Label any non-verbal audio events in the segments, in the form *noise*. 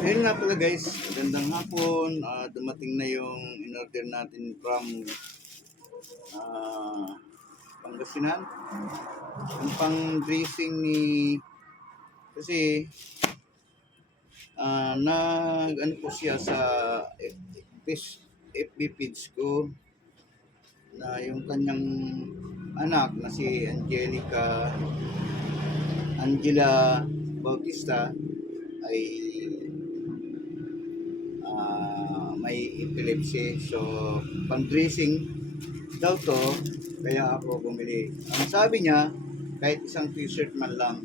Ayun nga pala guys, magandang hapon. Ah, dumating na yung in-order natin from ah, Pangasinan. Yung pang dressing ni kasi ah, nag ano po siya sa FB, FB page ko na yung kanyang anak na si Angelica Angela Bautista ay may epilepsy. So, pang-dressing daw to, kaya ako bumili. Ang sabi niya, kahit isang t-shirt man lang,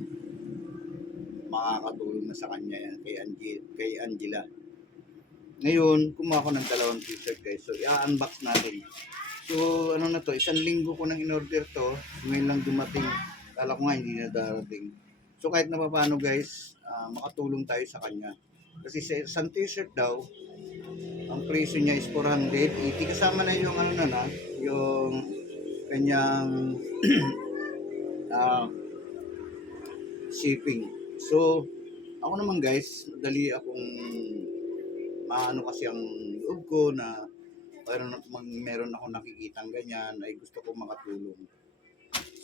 makakatulong na sa kanya yan, kay, Angie, kay Angela. Ngayon, kumuha ko ng dalawang t-shirt guys. So, i-unbox natin. So, ano na to, isang linggo ko nang in-order to. Ngayon lang dumating. Kala ko nga hindi na darating. So, kahit na paano guys, ah, makatulong tayo sa kanya. Kasi sa isang t-shirt daw, ang presyo niya is 480. Kasama na yung ano na na, yung kanyang *clears throat* ah, shipping. So, ako naman guys, madali akong maano kasi ang loob ko na meron, meron ako nakikitang ganyan ay gusto ko makatulong.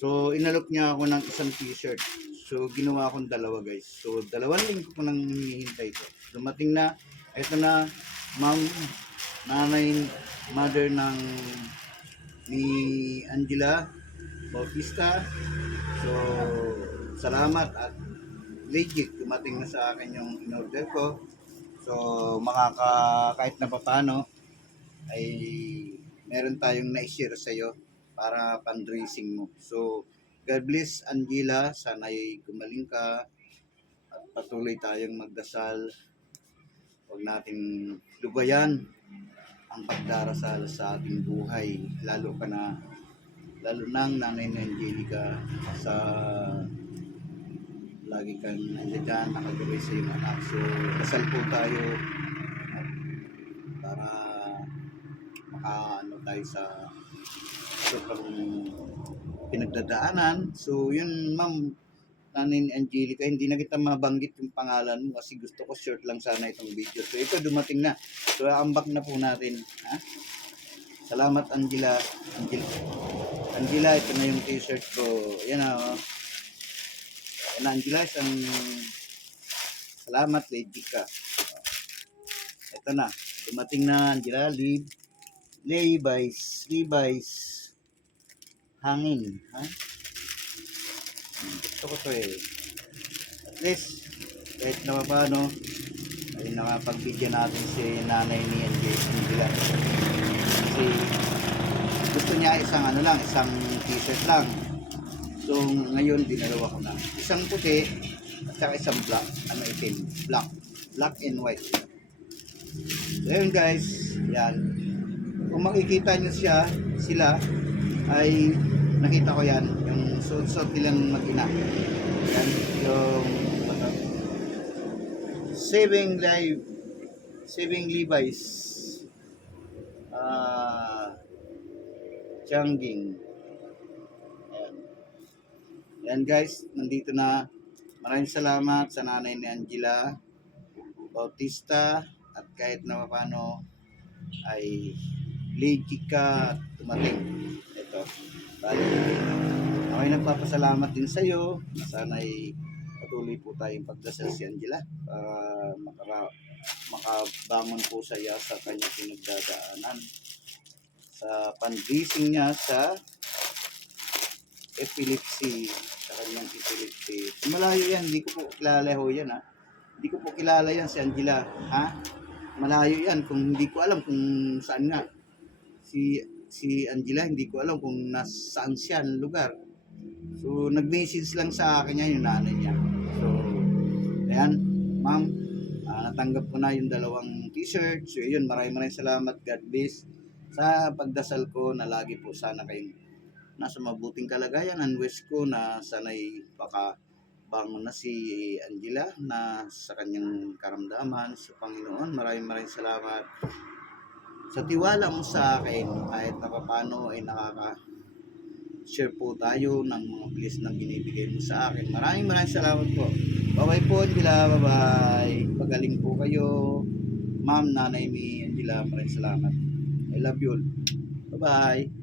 So, inalok niya ako ng isang t-shirt. So, ginawa akong dalawa guys. So, dalawang linggo ko nang hinihintay ko. Dumating na, ito na, ma'am, nanay, mother ng ni Angela Bautista. So, salamat at legit dumating na sa akin yung in-order ko. So, makaka, kahit na papano, ay meron tayong na-share sa iyo para fundraising mo. So, God bless Angela, sana'y gumaling ka at patuloy tayong magdasal. Huwag nating lubayan ang pagdarasal sa ating buhay, lalo ka na lalo nang nanay na Angelica sa lagi kang nandiyan nakagabay sa iyong anak. So, dasal po tayo para makaano tayo sa sobrang pinagdadaanan. So, yun, ma'am, nanay ni Angelica, hindi na kita mabanggit yung pangalan mo kasi gusto ko short lang sana itong video. So, ito dumating na. So, ambak na po natin. Ha? Salamat, Angela. Angela, Angela ito na yung t-shirt ko. Yan na, oh. Yan Angela, isang salamat, Lady ka. Ito na. Dumating na, Angela. Leave. Levi's. Levi's. Hangin. Ha? Gusto ko to eh. At least, kahit na paano, ay nakapagbigyan natin si nanay ni Angela. Kasi gusto niya isang ano lang, isang t-shirt lang. So ngayon dinalawa ko na. Isang puti at saka isang black, ano itim, black. Black and white. So yun guys, yan. Kung makikita niyo siya, sila, ay nakita ko yan, yung suot-suot nilang mag-ina. Yan, yung saving life, saving Levi's. Ah, Changging. Ayan. Ayan guys, nandito na. Maraming salamat sa nanay ni Angela Bautista at kahit na paano ay legit ka tumating. Ito. Bali, ako'y nagpapasalamat din sa iyo. Sana'y patuloy po tayong pagdasal si Angela para makara makabangon po sa sa kanyang pinagdadaanan. Sa fundraising niya sa epilepsy sa kanyang epilepsy. Malayo yan hindi ko po kilala ho yan ha? Hindi ko po kilala yan si Angela ha? Malayo yan kung hindi ko alam kung saan nga. Si si Angela hindi ko alam kung nasaan siya lugar so nag-message lang sa akin yan yung nanay niya so ayan ma'am Ah, natanggap ko na yung dalawang t-shirt. So yun, maraming maraming salamat. God bless sa pagdasal ko na lagi po sana kayong nasa mabuting kalagayan. Ang wish ko na sana'y baka bangon na si Angela na sa kanyang karamdaman sa Panginoon. Maraming maraming salamat sa tiwala mo sa akin kahit na paano ay nakaka share po tayo ng mga bliss na binibigay mo sa akin. Maraming maraming salamat po. Bye-bye po, Angela. Bye-bye. Pagaling po kayo. Ma'am, Nanay Mi, Angela, maraming salamat. I love you all. Bye-bye.